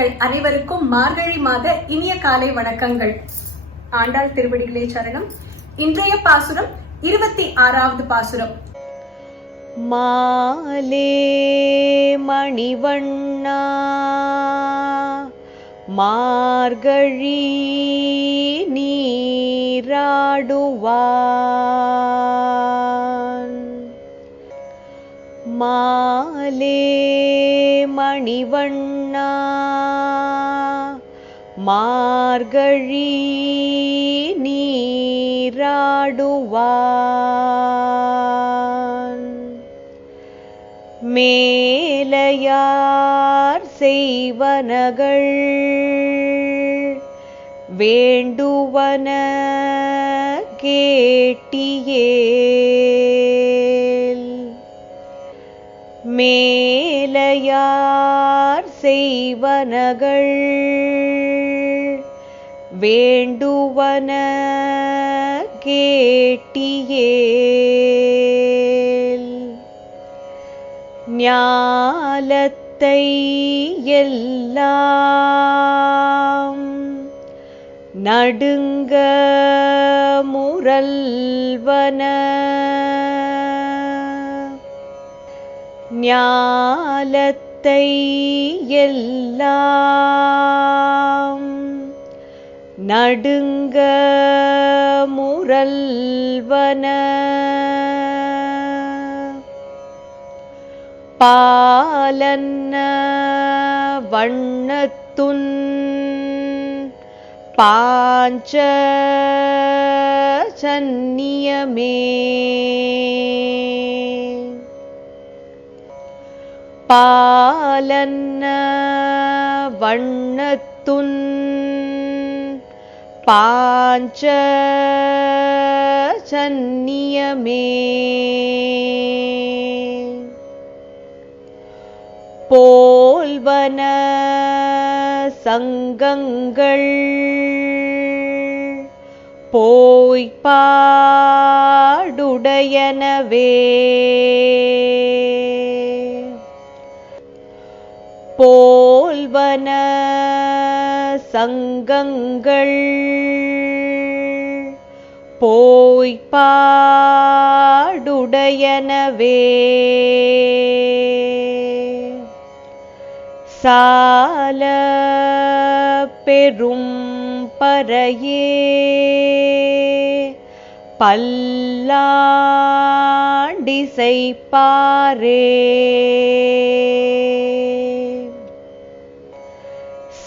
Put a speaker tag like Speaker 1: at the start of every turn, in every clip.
Speaker 1: நேயர்கள் அனைவருக்கும் மார்கழி மாத இனிய காலை வணக்கங்கள். ஆண்டாள் திருவடிகளே சரணம். இன்றைய பாசுரம் இருபத்தி ஆறாவது பாசுரம்.
Speaker 2: மாலே மணிவண்ணா மார்கழி நீராடுவான் மாலே மணிவண்ணா மார்கழி நீராடுவான். மேலையார் செய்வனகள் வேண்டுவன கேட்டியேல். மேலையார் செய்வனகள் வேண்டுவன கேட்டியேல். ஞாலத்தை எல்லாம் நடுங்க முரல்வன. ஞாலத்தை எல்லாம் நடுங்க முரல்வன. பாலன்ன வண்ணத்துன் பாஞ்ச சன்னியமே பாலன்ன வண்ணத்து பாஞ்ச போல்வன சங்கங்கள் போய்ப் பாடுடையனவே. போல்வன சங்கங்கள். போய்ப் பாடுடையனவே. சால பெரும் பறையே. பல்லாண்டிசைப்பாரே.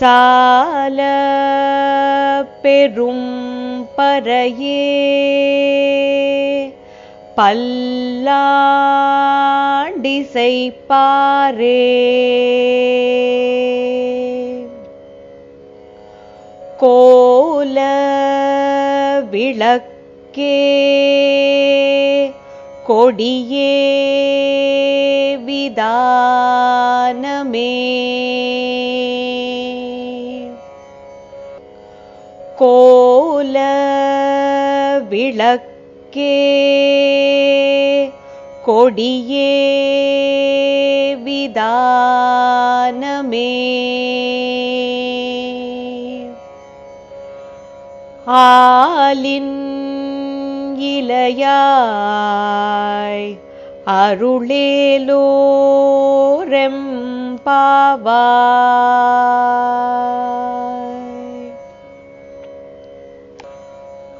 Speaker 2: சால பெரும் பறையே பல்லாண்டிசை பாரே கோல விளக்கே. கொடியே விதானமே. கோல விளக்கே கொடியே விதானமே. ஆலின் இலையாய் அருளேலோரெம் பாவா.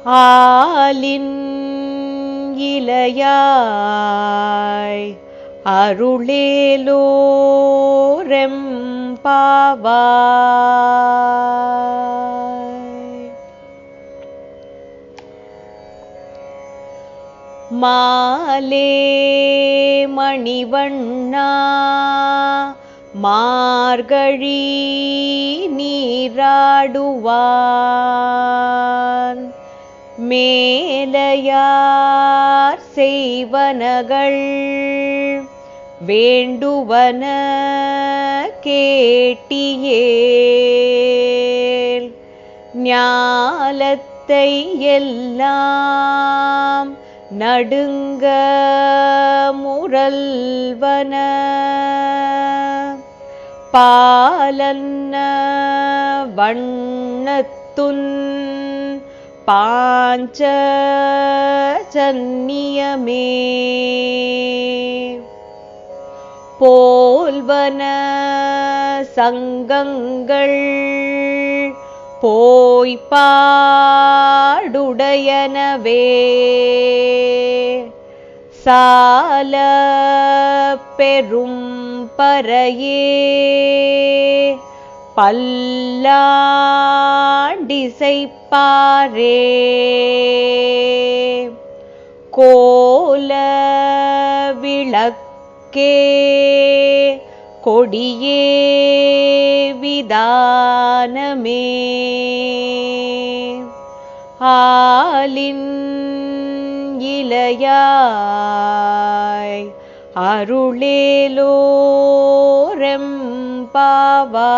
Speaker 2: ஆலின் இலையாய் அருளேலோரெம் பாவாய். மாலே மணிவண்ணா மார்கழி நீராடுவான். மேலையார் செய்வனகள் வேண்டுவன கேட்டியேல். ஞாலத்தை எல்லாம் நடுங்க முரல்வன பாலன்ன வண்ணத்துன் பாஞ்ச போல்வன சங்கங்கள் போய்பாடுடையனவே சால பெரும் பறையே பல்லாண்டிசைப்பாரே. கோல விளக்கே கொடியே விதானமே. ஆலின் இளையாய் அருளேலோரம் பாவாய்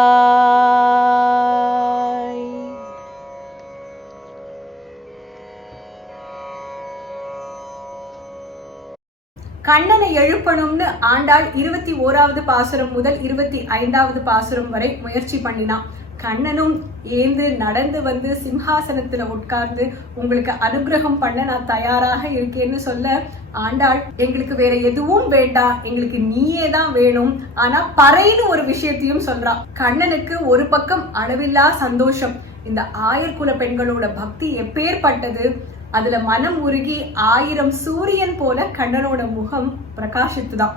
Speaker 1: கண்ணனை எழுப்பணும்னு ஆண்டாள் இருபத்தி ஓராவது பாசுரம் முதல் இருபத்தி ஐந்தாவது பாசுரம் வரை முயற்சி பண்ணினான். கண்ணனும் ஏந்து நடந்து வந்து சிம்ஹாசனத்துல உட்கார்ந்து உங்களுக்கு அனுகிரகம் பண்ண நான் தயாராக இருக்கேன்னு சொல்ல ஆண்டாள் எங்களுக்கு வேற எதுவும் வேண்டாம் எங்களுக்கு நீயே தான் வேணும். ஆனா பறைன்னு ஒரு விஷயத்தையும் சொல்றா. கண்ணனுக்கு ஒரு பக்கம் அளவில்லா சந்தோஷம். இந்த ஆயர்குல பெண்களோட பக்தி எப்பேற்பட்டது? அதுல மனம் உருகி ஆயிரம் சூரியன் போல கண்ணனோட முகம் பிரகாசித்துதான்.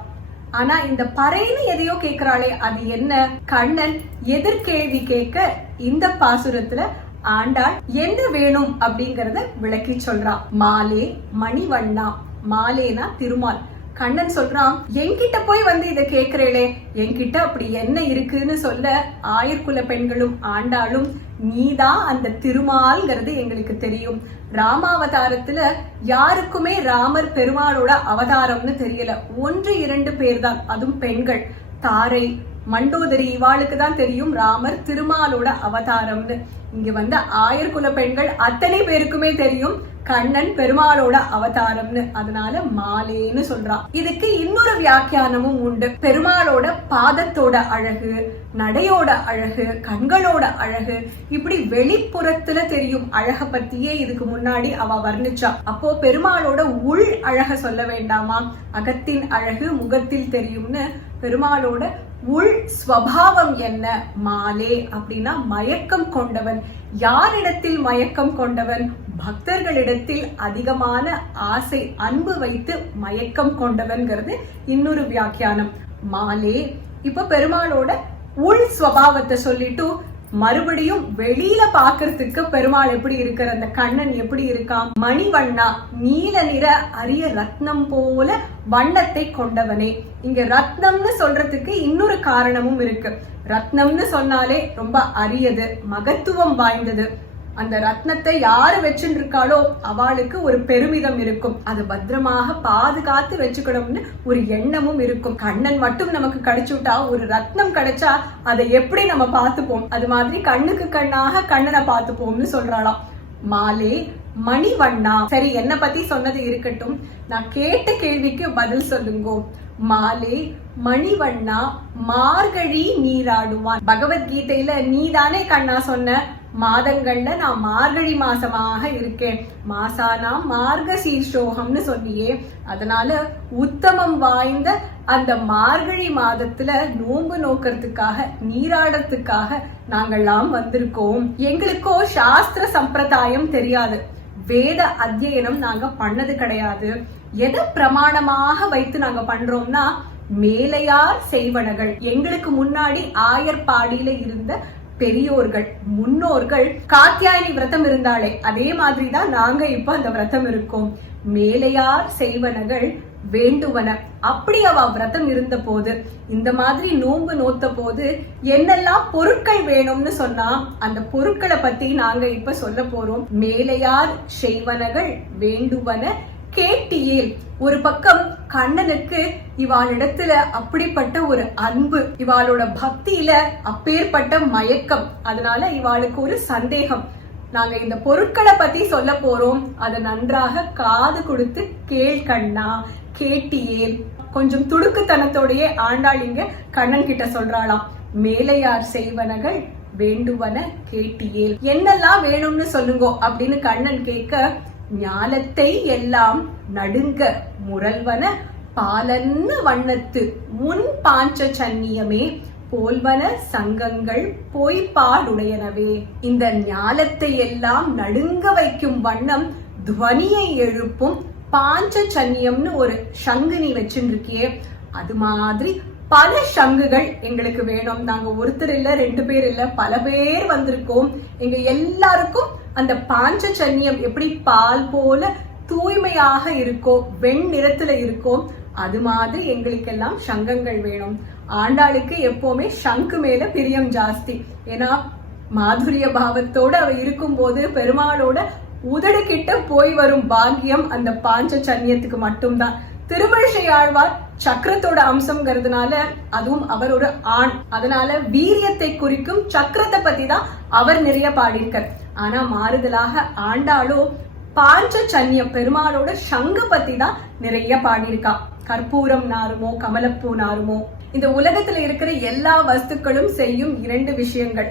Speaker 1: ஆனா இந்த பறைன்னு எதையோ கேக்குறாளே அது என்ன? கண்ணன் எதிர்கேள்வி கேட்க இந்த பாசுரத்துல ஆண்டாள் என்ன வேணும்? அப்படிங்கறத விளக்கி சொல்றான் மாலே மணிவண்ணா. மாலேனா திருமால். கண்ணன் சொல்றான் என்கிட்ட போய் வந்து இத கேக்குறேளே. என்கிட்ட அப்படி என்ன இருக்குன்னு சொல்ல ஆயிரக்குல பெண்களும் ஆண்டாளும் நீதான் அந்த திருமால்ங்கிறது எங்களுக்கு தெரியும். ராமாவதாரத்துல யாருக்குமே ராமர் பெருமாளோட அவதாரம்னு தெரியல. ஒன்று இரண்டு பேர் தான் அதுவும் பெண்கள். தாரை மண்டோதரி இவாளுக்கு தான் தெரியும் ராமர் திருமாலோட அவதாரம்னு. இங்க வந்த ஆயர்குல பெண்கள் அத்தனை பேருக்குமே தெரியும். கண்ணன் பெருமாளோட அவதாரம்னு. அதனால மாலேன்னு சொல்றான் இதுக்கு இன்னொரு வியாக்கியானமும் உண்டு. பெருமாளோட பாதத்தோட அழகு நடையோட அழகு கண்களோட அழகு இப்படி வெளிப்புறத்துல தெரியும் அழக பத்தியே இதுக்கு முன்னாடி அவ வர்ணிச்சா. அப்போ பெருமாளோட உள் அழக சொல்ல வேண்டாமா? அகத்தின் அழகு முகத்தில் தெரியும்னு பெருமாளோட உள் ஸ்வபாவம் என்ன? மாலே அப்படின்னா மயக்கம் கொண்டவன். யாரிடத்தில் மயக்கம் கொண்டவன்? பக்தர்களிடத்தில் அதிகமான ஆசை அன்பு வைத்து மயக்கம் கொண்டவன்கிறது இன்னொரு வியாக்கியானம். மாலே இப்ப பெருமாளோட உள் ஸ்வபாவத்தை சொல்லிட்டு மறுபடியும் வெளியில பாக்குறதுக்கு பெருமாள் எப்படி இருக்கிற அந்த கண்ணன் எப்படி இருக்கான் மணிவண்ணா நீல நிற அரிய ரத்னம் போல வண்ணத்தை கொண்டவனே. இங்க ரத்னம்னு சொல்றதுக்கு இன்னொரு காரணமும் இருக்கு. ரத்னம்னு சொன்னாலே ரொம்ப அரியது மகத்துவம் வாய்ந்தது. அந்த ரத்னத்தை யாரு வச்சுட்டு இருக்காளோ அவளுக்கு ஒரு பெருமிதம் இருக்கும். அது பத்திரமாக பாதுகாத்து வச்சுக்கணும்னு ஒரு எண்ணமும் இருக்கும். கண்ணன் மட்டும் நமக்கு கிடைச்சு விட்டா ஒரு ரத்னம் கிடைச்சா அதை எப்படி நம்ம பார்த்துப்போம்? அது மாதிரி கண்ணுக்கு கண்ணாக கண்ணனை பார்த்துப்போம்னு சொல்றாளாம். மாலே மணிவண்ணா. சரி என்ன பத்தி சொன்னது இருக்கட்டும். நான் கேட்ட கேள்விக்கு பதில் சொல்லுங்கோ. மாலே மணிவண்ணா மார்கழி நீராடுவான். பகவத்கீதையில நீதானே கண்ணா சொன்ன? மாதங்கள்ல நான் மார்கழி மாசமாக இருக்கேன். மாசானா மார்க சீர்ஷோகம்னு சொன்னியே. அதனால உத்தமம் வாய்ந்த அந்த மார்கழி மாதத்துல நோன்பு நோக்கிறதுக்காக நீராடறதுக்காக நாங்கள்லாம் வந்திருக்கோம். எங்களுக்கோ சாஸ்திர சம்பிரதாயம் தெரியாது. வேத அத்தியனம் நாங்க பண்ணது கிடையாது. எதை பிரமாணமாக வைத்து நாங்க பண்றோம்னா மேலையார் செய்வனகள் எங்களுக்கு முன்னாடி ஆயர்பாடியில இருந்த பெரியோர்கள் முன்னோர்கள் காத்தியாயனி விரதம் இருந்தாலே அதே மாதிரி தான் நாங்க இப்ப அந்த விரதம் இருக்கோம். மேலையார் செய்வனகள் வேண்டுவன. அப்படி அவ விரதம் இருந்த போது இந்த மாதிரி நோன்பு நோத்த போது என்னெல்லாம் பொருட்கள் வேணும்னு சொன்னா அந்த பொருட்களை பத்தி நாங்க இப்ப சொல்ல போறோம். மேலையார் செய்வனகள் வேண்டுவன. கேட்டியேல் ஒரு பக்கம் கண்ணனுக்கு இவாளிடத்துல அப்படிப்பட்ட ஒரு அன்பு இவாளோட பக்தியில அப்பேற்பட்ட மயக்கம். அதனால இவாளுக்கு ஒரு சந்தேகம். நாங்க இந்த பொருட்களை பத்தி சொல்ல போறோம். அதை நன்றாக காது கொடுத்து கேள் கண்ணா கேட்டியேல். கொஞ்சம் துடுக்குத்தனத்தோடையே ஆண்டாள் இங்க கண்ணன் கிட்ட சொல்றாளாம். மேலையார் செய்வனகள்? வேண்டுவன கேட்டியேல். என்னெல்லாம் வேணும்னு சொல்லுங்கோ அப்படின்னு கண்ணன் கேட்க ஞாலத்தை எல்லாம் நடுங்க முரல்வன பாலன்ன வண்ணத்து முன் பாஞ்ச சன்னியமே போல்வன சங்கங்கள் பொய்ப்பாடுடையனவே இந்த ஞாலத்தை எல்லாம் நடுங்க வைக்கும் வண்ணம் துவனியை எழுப்பும் பாஞ்ச சன்னியம்னு ஒரு சங்குனி வச்சுருக்கியே அது மாதிரி பல சங்குகள் எங்களுக்கு வேணும். நாங்க ஒருத்தர் இல்ல ரெண்டு பேர் இல்ல பல பேர் வந்திருக்கோம். எங்க எல்லாருக்கும் அந்த பாஞ்ச சன்னியம் எப்படி பால் போல தூய்மையாக இருக்கோ வெண் நிறத்துல இருக்கோ அது மாதிரி எங்களுக்கெல்லாம் சங்கங்கள் வேணும். ஆண்டாளுக்கு எப்பவுமே சங்கு மேல பிரியம் ஜாஸ்தி. ஏன்னா மாதுரிய பாவத்தோட அவ இருக்கும்போது பெருமாளோட உதடு கிட்ட போய் வரும் பாக்கியம் அந்த பாஞ்ச சன்னியத்துக்கு மட்டும்தான். திருமழிசை ஆழ்வார் சக்கரத்தோட அம்சம்ங்கிறதுனால அதுவும் அவர் ஒரு ஆண். அதனால வீரியத்தை குறிக்கும் சக்கரத்தை பத்தி தான் அவர் நிறைய பாடியிருக்கார். ஆனா மாறுதலாக ஆண்டாளோ பாஞ்ச சன்னியம் பெருமாளோட சங்கு பத்தி தான் நிறைய பாடியிருக்கா. கற்பூரம் நாருமோ கமலப்பூ நாருமோ. இந்த உலகத்துல இருக்கிற எல்லா வஸ்துக்களும் செய்யும் இரண்டு விஷயங்கள்.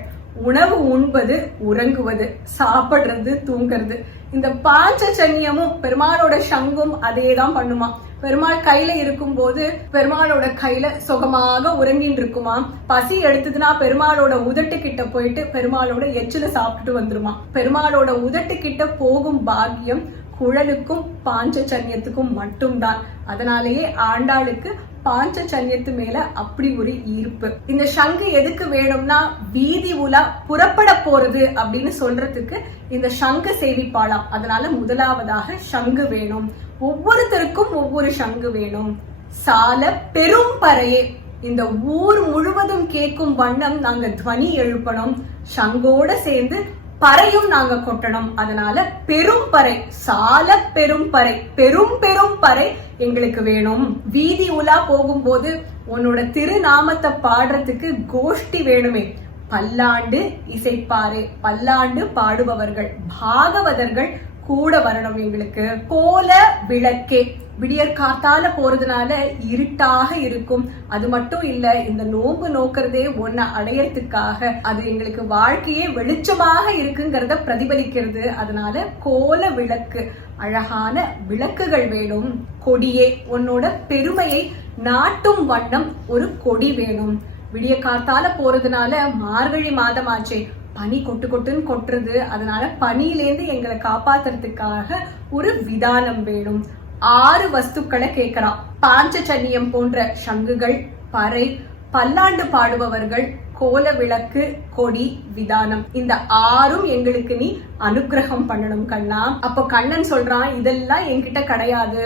Speaker 1: உணவு உண்பது உறங்குவது. சாப்பிடுறது தூங்குறது. இந்த பாஞ்ச சன்னியமும் பெருமாளோட சங்கும் அதே தான் பண்ணுமா. பெருமாள் கையில இருக்கும்போது பெருமாளோட கையில சுகமாக உறங்கின்னு இருக்குமா பசி எடுத்ததுன்னா பெருமாளோட உதட்டு கிட்ட போயிட்டு பெருமாளோட எச்சில சாப்பிட்டுட்டு வந்துருமா? பெருமாளோட உதட்டு கிட்ட போகும் பாக்கியம் குழலுக்கும் பாஞ்ச சன்னியத்துக்கும் மட்டும்தான். அதனாலேயே ஆண்டாளுக்கு பாஞ்ச சல்யத்து மேல அப்படி ஒரு ஈர்ப்பு. இந்த சங்கு எதுக்கு வேணும்னா வீதி உலா புறப்பட போறது அப்படின்னு சொல்றதுக்கு இந்த சங்கு சேவிப்பாளாம். அதனால முதலாவதாக சங்கு வேணும். ஒவ்வொருத்தருக்கும் ஒவ்வொரு சங்கு வேணும். சால பெரும் பறையே. இந்த ஊர் முழுவதும் கேட்கும் வண்ணம் நாங்க துவனி எழுப்பணும். சங்கோட சேர்ந்து பறையும் நாங்க கொட்டணும். அதனால பெரும் பறை சால பெரும் பறை பெரும் பெரும் பறை எங்களுக்கு வேணும். வீதி உலா போகும்போது உன்னோட திருநாமத்தை பாடுறதுக்கு கோஷ்டி வேணுமே. பல்லாண்டு இசைப்பாரே பல்லாண்டு பாடுபவர்கள் பாகவதர்கள் கூட வரணும் எங்களுக்கு. கோல விளக்கே. விடியற் காத்தால போறதுனால இருட்டாக இருக்கும். அது மட்டும் இல்ல இந்த நோம்பு நோக்கிறதே ஒன்ன அடையறதுக்காக அது எங்களுக்கு வாழ்க்கையே வெளிச்சமாக இருக்குங்கிறத பிரதிபலிக்கிறது. அதனால கோல விளக்கு அழகான விளக்குகள் வேணும். கொடியே உன்னோட பெருமையை நாட்டும் வண்ணம் ஒரு கொடி வேணும். விடிய காத்தால போறதுனால மார்கழி மாதமாச்சே. பனி கொட்டு கொட்டுன்னு கொட்டுறது. அதனால பனியிலேருந்து எங்களை காப்பாத்துறதுக்காக ஒரு விதானம் வேணும். ஆறு வஸ்துக்களை கேட்கறான். பாஞ்ச சன்னியம் போன்ற சங்குகள் பறை பல்லாண்டு பாடுபவர்கள் கோல விளக்கு கொடி விதானம். இந்த ஆறும் எங்களுக்கு நீ அனுக்கிரகம் பண்ணணும் கண்ணா. அப்போ கண்ணன் சொல்றான் இதெல்லாம் என்கிட்ட கிடையாது.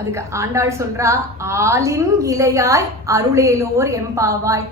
Speaker 1: அதுக்கு ஆண்டாள் சொல்றா ஆளின் இலையாய் அருளேலோர் எம்பாவாய்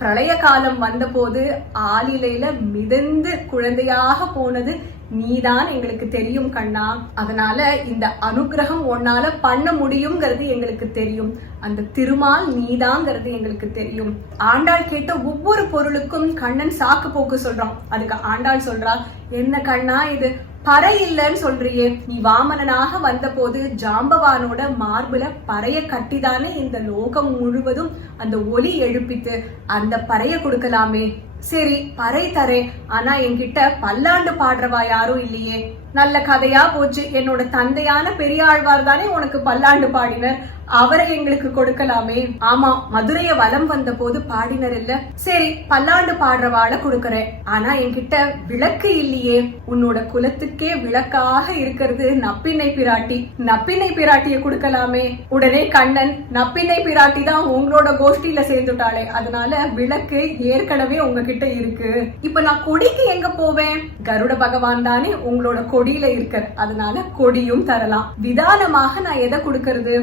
Speaker 1: பிரளய காலம் வந்தபோது ஆளிலையில மிதந்து குழந்தையாக போனது நீதான் எங்களுக்கு தெரியும் கண்ணா. அதனால இந்த அனுகிரகம் உன்னால பண்ண முடியுங்கிறது எங்களுக்கு தெரியும். அந்த திருமால் நீதாங்கிறது எங்களுக்கு தெரியும். ஆண்டாள் கேட்ட ஒவ்வொரு பொருளுக்கும் கண்ணன் சாக்கு போக்கு சொல்றான். அதுக்கு ஆண்டாள் சொல்றா என்ன கண்ணா இது? பறை இல்லைன்னு சொல்றியே. நீ வாமனனாக வந்தபோது ஜாம்பவானோட மார்புல பறைய கட்டிதானே இந்த லோகம் முழுவதும் அந்த ஒலி எழுப்பித்து அந்த பறைய கொடுக்கலாமே. சரி பறை தரே. ஆனா என்கிட்ட பல்லாண்டு பாடுறவா யாரும் இல்லையே. நல்ல கதையா போச்சு. என்னோட தந்தையான பெரியாழ்வார் தானே உனக்கு பல்லாண்டு பாடினர். அவரை எங்களுக்கு கொடுக்கலாமே. ஆமா மதுரைய வலம் வந்த போது பாடினர் இல்ல. சரி பல்லாண்டு பாடுறவாள கொடுக்கறேன். ஆனா என்கிட்ட விளக்கு இல்லையே. உன்னோட குலத்துக்கே விளக்காக இருக்கிறது நப்பிண்ணை பிராட்டி. நப்பிண்ணை பிராட்டிய கொடுக்கலாமே. உடனே கண்ணன் நப்பிண்ணை பிராட்டி தான் உங்களோட கோஷ்டியில சேர்ந்துட்டாளே. அதனால விளக்கு ஏற்கனவே உங்ககிட்ட இருக்கு. இப்ப நான் கொடிக்கு எங்க போவேன்? கருட பகவான் தானே உங்களோட கொடியில இருக்க அதனால கொடியும் தரலாம். விதானமாக நான் எதை கொடுக்கறது?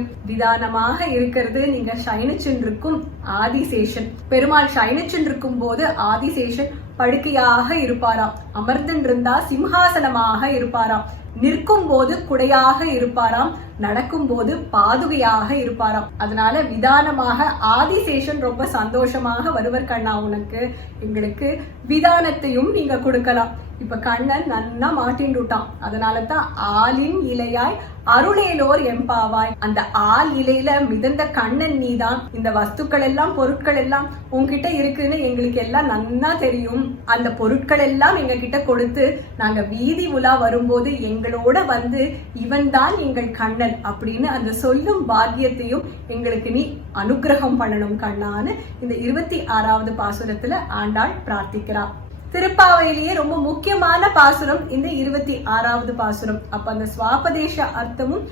Speaker 1: விதானமாக இருக்கிறது. நீங்க சயனிச்சென்றிருக்கும் ஆதிசேஷன். பெருமாள் சயனிச்சென்றிருக்கும் போது ஆதிசேஷன் படுக்கையாக இருப்பாராம். அமர்ந்திருந்தா சிம்ஹாசனமாக இருப்பாராம். நிற்கும் போது குடையாக இருப்பாராம். நடக்கும் போது பாதுகையாக இருப்பாராம். அதனால விதானமாக ஆதிசேஷன் ரொம்ப சந்தோஷமாக வருவர் கண்ணா உனக்கு. எங்களுக்கு விதானத்தையும் நீங்க கொடுக்கலாம். இப்ப கண்ணன் நன்னா மாட்டின்டுட்டான் அதனால தான் ஆளின் இலையாய் அருளேலோர் எம்பாவாய். அந்த ஆள் இலையில மிதந்த கண்ணன் நீதான். இந்த வஸ்துக்கள் எல்லாம் பொருட்கள் எல்லாம் உன்கிட்ட இருக்குன்னு எங்களுக்கு எல்லாம் நன்னா தெரியும். அந்த பொருட்கள் எல்லாம் எங்க கிட்ட கொடுத்து நாங்க வீதி உலா வரும்போது எங்களோட வந்து இவன் தான் எங்கள் கண்ணன் அப்படின்னு அந்த சொல்லும் பாக்கியத்தையும் எங்களுக்கு நீ அனுகிரகம் பண்ணணும் கண்ணான்னு இந்த இருபத்தி ஆறாவது பாசுரத்துல ஆண்டாள் பிரார்த்திக்கிறான் திருப்பாவையிலேயே ரொம்ப முக்கியமான பாசுரம் இந்த இருபத்தி ஆறாவது பாசுரம். அப்ப அந்த சுவாபதேச அர்த்தமும்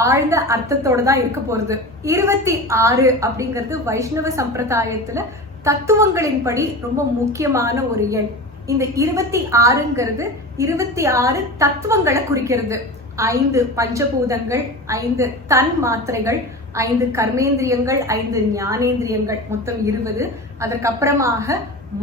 Speaker 1: ஆழ்ந்த அர்த்தத்தோட தான் இருக்க போறது. இருபத்தி ஆறு அப்படிங்கிறது வைஷ்ணவ சம்பிரதாயத்துல தத்துவங்களின்படி ரொம்ப முக்கியமான ஒரு எண். இந்த இருபத்தி ஆறுங்கிறது இருபத்தி ஆறு தத்துவங்களை குறிக்கிறது. ஐந்து பஞ்சபூதங்கள் ஐந்து தன் மாத்திரைகள் ஐந்து கர்மேந்திரியங்கள் ஐந்து ஞானேந்திரியங்கள் மொத்தம் இருபது. அதற்கப்புறமாக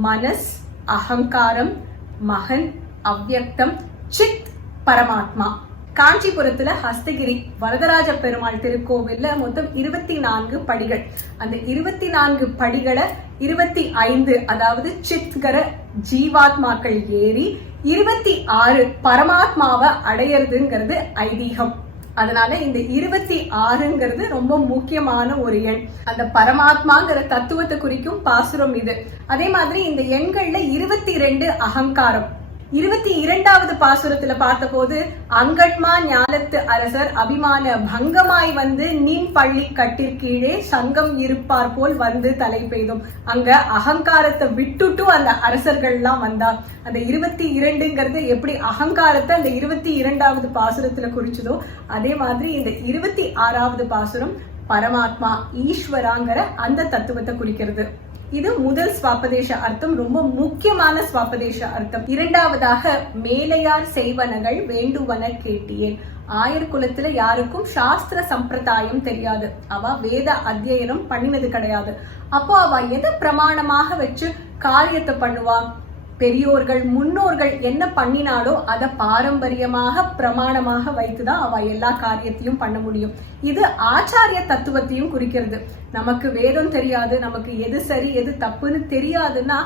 Speaker 1: மனஸ் அகங்காரம் மகன் அவ்யக்தம் சித் பரமாத்மா. காஞ்சிபுரத்துல ஹஸ்தகிரி வரதராஜ பெருமாள் திருக்கோவில்ல மொத்தம் இருபத்தி நான்கு படிகள். அந்த இருபத்தி நான்கு படிகளை இருபத்தி ஐந்து அதாவது சித்கர ஜீவாத்மாக்கள் ஏறி இருபத்தி ஆறு பரமாத்மாவை அடையிறதுங்கிறது ஐதீகம். அதனால இந்த இருபத்தி ஆறுங்கிறது ரொம்ப முக்கியமான ஒரு எண். அந்த பரமாத்மாங்கிற தத்துவத்தை குறிக்கும் பாசுரம் இது. அதே மாதிரி இந்த எண்கள்ல இருபத்தி ரெண்டு அகங்காரம். இருபத்தி இரண்டாவது பாசுரத்துல பார்த்தபோது அங்கட்மா ஞாலத்து அரசர் அபிமான பங்கமாய் வந்து நீம் பள்ளி கட்டிற்கீழே சங்கம் இருப்பார் போல் வந்து தலை பெய்தும். அங்க அகங்காரத்தை விட்டுட்டு அந்த அரசர்கள்லாம் வந்தா அந்த இருபத்தி இரண்டுங்கிறது எப்படி அகங்காரத்தை அந்த இருபத்தி இரண்டாவது பாசுரத்துல குறிச்சதோ அதே மாதிரி இந்த இருபத்தி ஆறாவது பாசுரம் பரமாத்மா ஈஸ்வராங்கிற அந்த தத்துவத்தை குறிக்கிறது. இது முதல் ஸ்வாபதேச அர்த்தம் ரொம்ப முக்கியமான ஸ்வாபதேச அர்த்தம். இரண்டாவதாக மேலையார் செய்வனகள் வேண்டுவன கேட்டியேன் ஆயர் குலத்துல யாருக்கும் சாஸ்திர சம்பிரதாயம் தெரியாது. அவ வேத அத்தியனம் பண்ணினது கிடையாது. அப்போ அவ எதை பிரமாணமாக வச்சு காரியத்தை பண்ணுவா? பெரியோர்கள் முன்னோர்கள் என்ன பண்ணினாலோ அதை பாரம்பரியமாக பிரமாணமாக வைத்துதான் அவ எல்லா காரியத்தையும் பண்ண முடியும். இது ஆச்சாரிய தத்துவத்தையும் குறிக்கிறது. நமக்கு வேதம் தெரியாது நமக்கு எது சரி எது தப்புன்னு தெரியாதுன்னா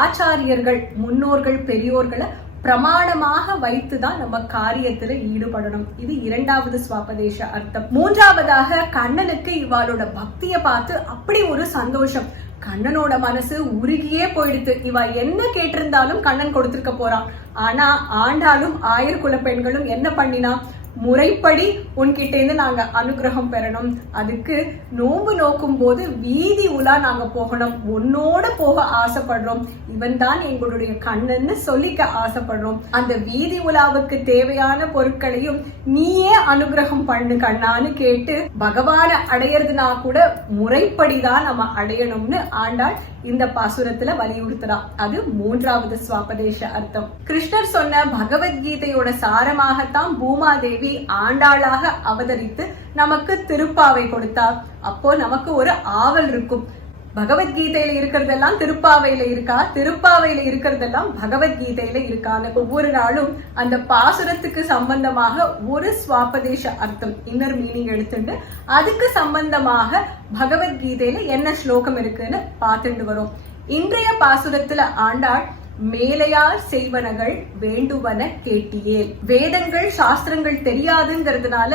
Speaker 1: ஆச்சாரியர்கள் முன்னோர்கள் பெரியோர்களை பிரமாணமாக வைத்துதான் நம்ம காரியத்துல ஈடுபடணும். இது இரண்டாவது சுவாபதேச அர்த்தம். மூன்றாவதாக கண்ணனுக்கு இவாளோட பக்தியை பார்த்து அப்படி ஒரு சந்தோஷம். கண்ணனோட மனசு உருகியே போயிடுத்து. இவ என்ன கேட்டிருந்தாலும் கண்ணன் கொடுத்திருக்க போறான் ஆனா ஆண்டாலும் ஆயிரக்குல பெண்களும் என்ன பண்ணினா முறைப்படி உன்கிட்ட இருந்து நாங்க அனுகிரகம் பெறணும். அதுக்கு நோன்பு நோக்கும் போது வீதி உலா நாங்க போகணும். உன்னோட போக ஆசைப்படுறோம். இவன் தான் எங்களுடைய கண்ணன்னு சொல்லிக்க ஆசைப்படுறோம். அந்த வீதி உலாவுக்கு தேவையான பொருட்களையும் நீயே அனுகிரகம் பண்ணு கண்ணான்னு கேட்டு பகவானை அடையிறதுனா கூட முறைப்படிதான் நம்ம அடையணும்னு ஆண்டாள் இந்த பாசுரத்துல வலியுறுத்துறா. அது மூன்றாவது சுவாபதேச அர்த்தம். கிருஷ்ணர் சொன்ன பகவத்கீதையோட சாரமாகத்தான் பூமாதேவி ஆண்டாளாக அவதரித்து நமக்கு திருப்பாவை கொடுத்தார் அப்போ நமக்கு ஒரு ஆவல் இருக்கும். பகவத்கீதையில இருக்கிறதெல்லாம் திருப்பாவையில இருக்கா? திருப்பாவையில இருக்கிறதெல்லாம் பகவத்கீதையில இருக்கான்னு ஒவ்வொரு நாளும் அந்த பாசுரத்துக்கு சம்பந்தமாக ஒரு சுவாபதேச அர்த்தம் இன்னர் மீனிங் எடுத்துட்டு அதுக்கு சம்பந்தமாக பகவத்கீதையில என்ன ஸ்லோகம் இருக்குன்னு பார்த்துட்டு வரும். இன்றைய பாசுரத்துல ஆண்டாள் மேலையார் செய்வனகள் வேண்டுவன கேட்டியே வேதங்கள் சாஸ்திரங்கள் தெரியாதுங்கிறதுனால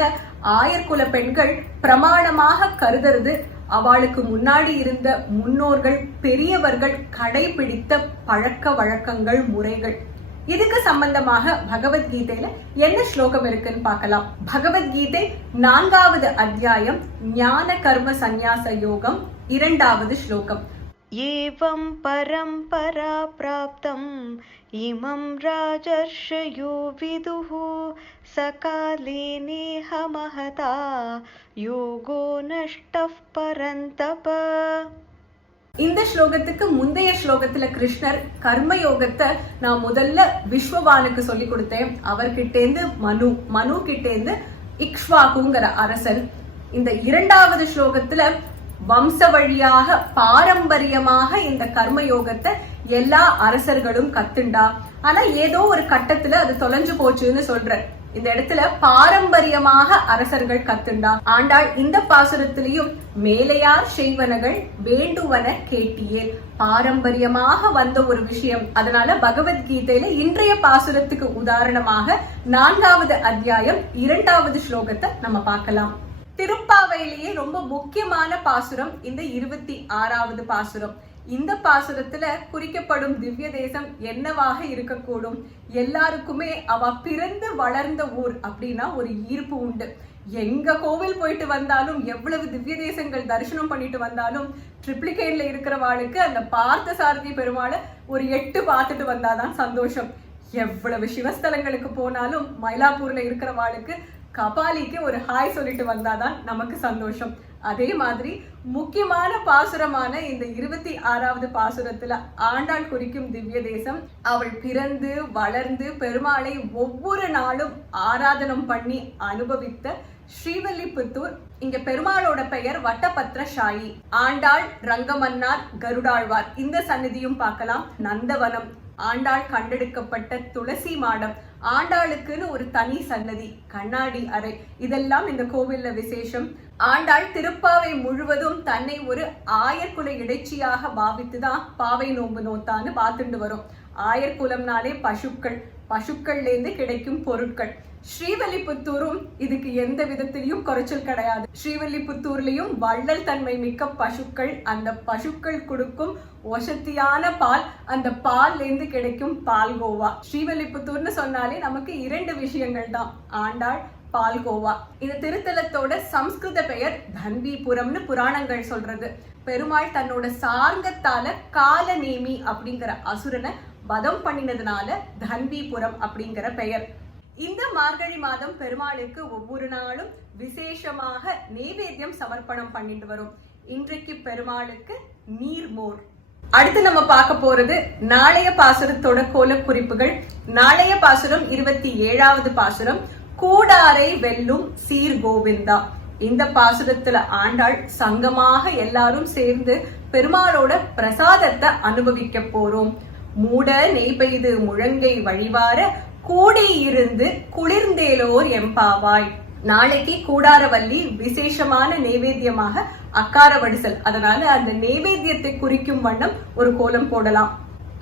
Speaker 1: ஆயர்குல பெண்கள் பிரமாணமாக கருதுறது அவளுக்கு முன்னாடி இருந்த முன்னோர்கள் பெரியவர்கள் கடைபிடித்த பழக்க வழக்கங்கள் முறைகள். இதுக்கு சம்பந்தமாக பகவத்கீதையில என்ன ஸ்லோகம் இருக்குன்னு பார்க்கலாம். பகவத்கீதை நான்காவது அத்தியாயம் ஞான கர்ம சந்நியாச யோகம் இரண்டாவது ஸ்லோகம்.
Speaker 2: ஏவம் பரம்பரா பிராப்தம் इमं राजर्षयो विदुः सकाले नेह महता योगो नष्टः परन्तप
Speaker 1: இந்த ஸ்லோகத்துக்கு முந்தைய ஸ்லோகத்துல கிருஷ்ணர் கர்ம யோகத்தை நான் முதல்ல விஸ்வவானுக்கு சொல்லி கொடுத்தேன் அவர்கிட்டேந்து மனு மனு கிட்டேந்து இக்ஷ்வாகுங்கிற அரசன் இந்த இரண்டாவது ஸ்லோகத்துல வம்ச வழியாக பாரம்பரியமாக இந்த கர்ம யோகத்தை எல்லா அரசர்களும் கத்துண்டா? ஆனா ஏதோ ஒரு கட்டத்துல அது தொலைஞ்சு போச்சுன்னு சொல்ற இந்த இடத்துல பாரம்பரியமாக அரசர்கள் கத்துண்டா? ஆண்டாள் இந்த பாசுரத்திலையும் மேலையார் செய்வனகள் வேண்டுவன கேட்டியே. பாரம்பரியமாக வந்த ஒரு விஷயம். அதனால பகவத்கீதையில இன்றைய பாசுரத்துக்கு உதாரணமாக நான்காவது அத்தியாயம் இரண்டாவது ஸ்லோகத்தை நம்ம பார்க்கலாம். திருப்பாவையிலேயே ரொம்ப முக்கியமான பாசுரம் இந்த இருபத்தி ஆறாவது பாசுரம். இந்த பாசுரத்துல குறிக்கப்படும் திவ்ய தேசம் என்னவாக இருக்கக்கூடும்? எல்லாருக்குமே அவ பிறந்து வளர்ந்த ஊர் அப்படின்னா ஒரு ஈர்ப்பு உண்டு. எங்க கோவில் போயிட்டு வந்தாலும் எவ்வளவு திவ்ய தேசங்கள் தரிசனம் பண்ணிட்டு வந்தாலும் ட்ரிப்ளிகேட்ல இருக்கிறவாளுக்கு அந்த பார்த்த சாரதி பெருமாளை ஒரு எட்டு பார்த்துட்டு வந்தாதான் சந்தோஷம். எவ்வளவு சிவஸ்தலங்களுக்கு போனாலும் மயிலாப்பூர்ல இருக்கிறவாளுக்கு கபாலிக்கு ஒரு ஹாய் சொல்லிட்டு வந்தாதான் நமக்கு சந்தோஷம். அதே மாதிரி முக்கியமான பாசுரமான இந்த இருபத்தி ஆறாவது பாசுரத்துல ஆண்டாள் குறிக்கும் திவ்ய தேசம் அவள் பிறந்து வளர்ந்து பெருமாளை ஒவ்வொரு நாளும் ஆராதனம் பண்ணி அனுபவித்த ஸ்ரீவல்லிபுத்தூர் இங்க பெருமாளோட பெயர் வட்டபத்ர ஷாயி ஆண்டாள் ரங்கமன்னார் கருடாழ்வார். இந்த சன்னதியும் பார்க்கலாம். நந்தவனம் ஆண்டாள் கண்டெடுக்கப்பட்ட துளசி மாடம் ஆண்டாளுக்குன்னு ஒரு தனி சன்னதி கண்ணாடி அறை. இதெல்லாம் இந்த கோவில்ல விசேஷம். ஆண்டாள் திருப்பாவை முழுவதும் தன்னை ஒரு ஆயர்குல இடைச்சியாக பாவித்துதான் பாவை நோம்பு நோத்தான்னு பார்த்துட்டு வரும். ஆயர்குலம்னாலே பசுக்கள் பசுக்கள்ல இருந்து கிடைக்கும் பொருட்கள். ஸ்ரீவல்லிபுத்தூரும் இதுக்கு எந்த விதத்திலையும் குறைச்சல் கிடையாது. ஸ்ரீவல்லிபுத்தூர்லயும் வள்ளல் தன்மை மிக்க பசுக்கள் அந்த பசுக்கள் கொடுக்கும் ஒசத்தியான பால் அந்த பால்ல இருந்து கிடைக்கும் பால்கோவா. ஸ்ரீவல்லிபுத்தூர்னு சொன்னாலே நமக்கு இரண்டு விஷயங்கள் தான் ஆண்டாள் பால்கோவா. இந்த திருத்தலத்தோட சம்ஸ்கிருத பெயர் தன்விபுரம்னு புராணங்கள் சொல்றது. பெருமாள் தன்னோட சார்ங்கத்தால காலநேமி அப்படிங்கிற அசுரனை வதம் பண்ணினதுனால தன்விபுரம் அப்படிங்கிற பெயர். இந்த மார்கழி மாதம் பெருமாளுக்கு ஒவ்வொரு நாளும் விசேஷமாக நெய்வேத்தியம் சமர்ப்பணம் பண்ணிட்டு வரும். இன்றைக்கு பெருமாளுக்கு நீர்மோர் அடுத்து நம்ம பார்க்க போறது நாளைய பாசுரத்தோட கோல குறிப்புகள் நாளைய பாசுரம் இருபத்தி ஏழாவது பாசுரம். கூடாரை வெல்லும் சீர் கோவிந்தா. இந்த பாசுரத்துல ஆண்டாள் சங்கமாக எல்லாரும் சேர்ந்து பெருமாளோட பிரசாதத்தை அனுபவிக்க போறோம். மூட நெய் பெய்து முழங்கை வழிவார கூடி இருந்து குளிர்ந்தேலோர் எம்பாவாய். நாளைக்கு கூடாரவல்லி விசேஷமான நெய்வேத்தியமாக அக்கார வடிசல் அதனால அந்த நெய்வேத்தியத்தை குறிக்கும் வண்ணம் ஒரு கோலம் போடலாம்.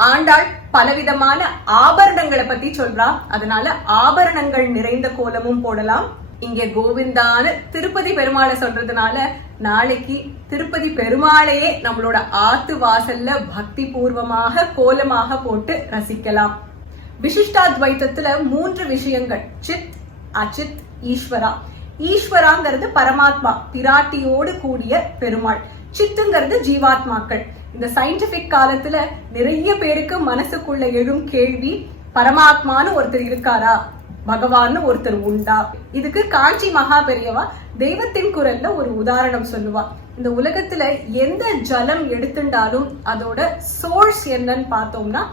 Speaker 1: ஆண்டாள் பலவிதமான ஆபரணங்களை பத்தி சொல்றா. அதனால ஆபரணங்கள் நிறைந்த கோலமும் போடலாம். இங்க கோவிந்தான திருப்பதி பெருமாளை சொல்றதுனால நாளைக்கு திருப்பதி பெருமாளையே நம்மளோட ஆத்து வாசல்ல பக்தி பூர்வமாக கோலமாக போட்டு ரசிக்கலாம். விசிஷ்டாத்வைத்தத்துல மூன்று விஷயங்கள். சித் அச்சித் ஈஸ்வரா. ஈஸ்வராங்கிறது பரமாத்மா பிராட்டியோடு கூடிய பெருமாள். சித்துங்கிறது ஜீவாத்மாக்கள். இந்த சயின்டிபிக் காலத்துல நிறைய பேருக்கு மனசுக்குள்ள எழும் கேள்வி பரமாத்மான்னு ஒருத்தர் இருக்காரா? பகவான்னு ஒருத்தர் உண்டா? இதுக்கு காஞ்சி மகா பெரியவா தெய்வத்தின் குரல்ல ஒரு உதாரணம் சொல்லுவா. இந்த உலகத்துல எந்த ஜலம் எடுத்துட்டாலும் அதோட சோர்ஸ் என்னன்னு பார்த்தோம்னா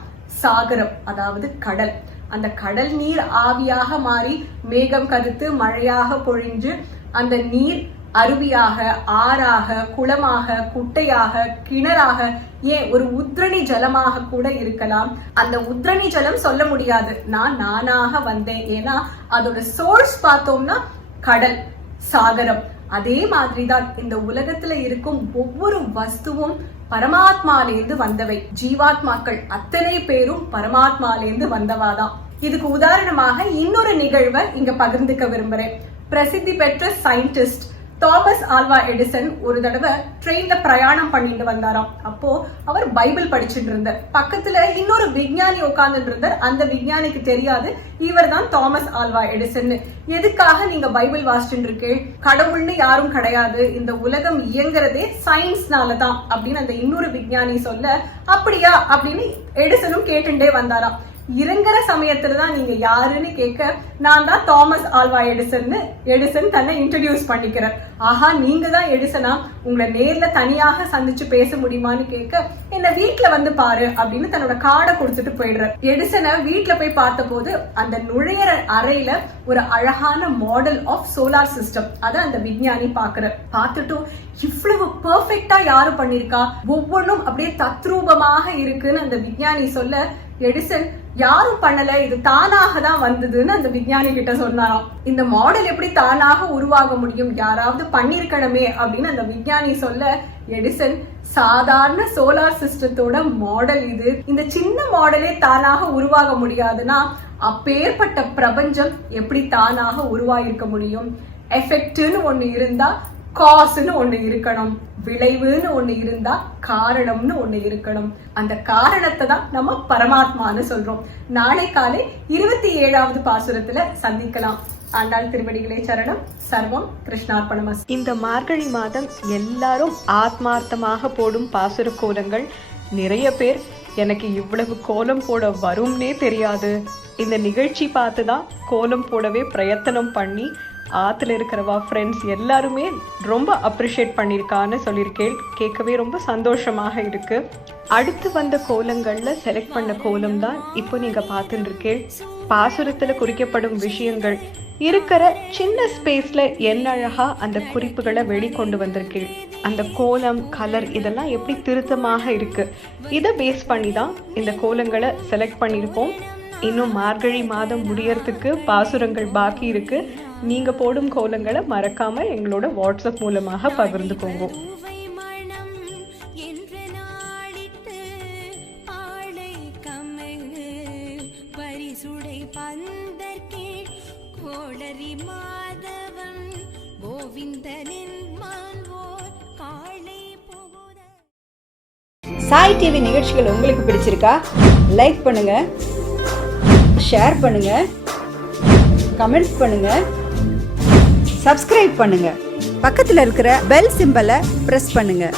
Speaker 1: சாகரம் அதாவது கடல். அந்த கடல் நீர் ஆவியாக மாறி மேகம் கருத்து மழையாக பொழிஞ்சு அந்த நீர் அருவியாக ஆறாக குளமாக குட்டையாக கிணறாக ஏன் ஒரு உத்ரணி ஜலமாக கூட இருக்கலாம். அந்த உத்ரணி ஜலம் சொல்ல முடியாது. நான் நானாக வந்தேன். ஏன்னா அதோட சோர்ஸ் பார்த்தோம்னா கடல் சாகரம். அதே மாதிரிதான் இந்த உலகத்துல இருக்கும் ஒவ்வொரு வஸ்துவும் பரமாத்மாலேந்து வந்தவை. ஜீவாத்மாக்கள் அத்தனை பேரும் பரமாத்மாலேந்து வந்தவாதான். இதுக்கு உதாரணமாக இன்னொரு நிகழ்வை இங்க பகிர்ந்துக்க விரும்புறேன். பிரசித்தி பெற்ற சயின்டிஸ்ட் தாமஸ் ஆல்வா எடிசன் ஒரு தடவை ட்ரெயின்ல பிரயாணம் பண்ணிட்டு வந்தாராம். அப்போ அவர் பைபிள் படிச்சுட்டு இருந்தார். பக்கத்துல இன்னொரு விஞ்ஞானி உட்கார்ந்துட்டு இருந்தார். அந்த விஞ்ஞானிக்கு தெரியாது. இவர் தான் தாமஸ் ஆல்வா எடிசன் எதுக்காக நீங்க பைபிள் வாசிச்சுட்டு இருக்கு கடவுள்னு யாரும் கிடையாது. இந்த உலகம் இயங்குறதே சயின்ஸ்னால தான் அப்படின்னு அந்த இன்னொரு விஞ்ஞானி சொல்ல அப்படியா? அப்படின்னு எடிசனும் கேட்டுட்டே வந்தாராம். இறங்குற சமயத்துல தான் நீங்க யாருன்னு கேட்க நான் தான் தாமஸ் ஆல்வா எடிசன் எடிசன் தன்னை இன்ட்ரடியூஸ் பண்ணிக்கிறேன். ஆஹா நீங்க தான் எடிசனா? உங்களை நேர்ல தனியாக சந்திச்சு பேச முடியுமான்னு கேட்க என்ன வீட்ல வந்து பாரு அப்படின்னு தன்னோட கார்டை கொடுத்துட்டு போயிடுற எடிசனை வீட்டுல போய் பார்த்தபோது அந்த நுழையிற அறையில ஒரு அழகான மாடல் ஆஃப் சோலார் சிஸ்டம் அதை அந்த விஞ்ஞானி பாக்குற பார்த்துட்டும் இவ்வளவு பெர்ஃபெக்டா யாரு பண்ணிருக்கா? ஒவ்வொன்றும் அப்படியே தத்ரூபமாக இருக்குன்னு அந்த விஞ்ஞானி சொல்ல எடிசன் யாரும் பண்ணல இது தானாக தான் வந்ததுன்னு அந்த விஞ்ஞானி கிட்ட சொன்னாராம். இந்த மாடல் எப்படி தானாக உருவாக முடியும்? யாராவது பண்ணிருக்கணுமே அப்படின்னு அந்த விஞ்ஞானி சொல்ல எடிசன் சாதாரண சோலார் சிஸ்டத்தோட மாடல் இது. இந்த சின்ன மாடலே தானாக உருவாக முடியாதுன்னா அப்பேற்பட்ட பிரபஞ்சம் எப்படி தானாக உருவாயிருக்க முடியும்? எஃபெக்ட்னு ஒன்று இருந்தா காசுன்னு ஒண்ணு இருக்கணும் விளைவுன்னு ஒண்ணு இருந்தா காரணம்னு ஒண்ணு இருக்கணும். அந்த காரணத்தை தான் நம்ம பரமாத்மான்னு சொல்றோம். நாளை காலை இருபத்தி ஏழாவது பாசுரத்துல சந்திக்கலாம். ஆண்டாள் திருவடிகளே சரணம். சர்வம் கிருஷ்ணார்ப்பணமஸ்
Speaker 2: இந்த மார்கழி மாதம் எல்லாரும் ஆத்மார்த்தமாக போடும் பாசுர கோலங்கள் நிறைய பேர் எனக்கு இவ்வளவு கோலம் போட வரும்னே தெரியாது. இந்த நிகழ்ச்சி பார்த்து தான் கோலம் போடவே பிரயத்தனம் பண்ணி ஆற்றுல இருக்கிறவா ஃப்ரெண்ட்ஸ் எல்லாருமே ரொம்ப அப்ரிஷியேட் பண்ணியிருக்கான்னு சொல்லியிருக்கேன் கேட்கவே ரொம்ப சந்தோஷமாக இருக்குது அடுத்து வந்த கோலங்களில் செலக்ட் பண்ண கோலம் தான் இப்போ நீங்கள் பார்த்துட்டு இருக்கேன் பாசுரத்தில் குறிக்கப்படும் விஷயங்கள். இருக்கிற சின்ன ஸ்பேஸில் என்ன அழகாக அந்த குறிப்புகளை வெளிக்கொண்டு வந்திருக்கேன் அந்த கோலம் கலர் இதெல்லாம் எப்படி திருத்தமாக இருக்குது இதை பேஸ் பண்ணி தான் இந்த கோலங்களை செலக்ட் பண்ணியிருக்கோம். இன்னும் மார்கழி மாதம் முடியறதுக்கு பாசுரங்கள் பாக்கி இருக்கு. நீங்க போடும் கோலங்களை மறக்காம எங்களோட வாட்ஸ்அப் மூலமாக பகிர்ந்துக்கோங்க.
Speaker 3: பூவை மணம் என்று மாதவன் கோவிந்தனின் மால்வோர் காளை
Speaker 4: சாய் டிவி நிகழ்ச்சிகள் உங்களுக்கு பிடிச்சிருக்கா? லைக் பண்ணுங்க. ஷேர் பண்ணுங்க. கமெண்ட்ஸ் பண்ணுங்க. சப்ஸ்கிரைப் பண்ணுங்க. பக்கத்தில் இருக்கிற பெல் சிம்பலை ப்ரெஸ் பண்ணுங்கள்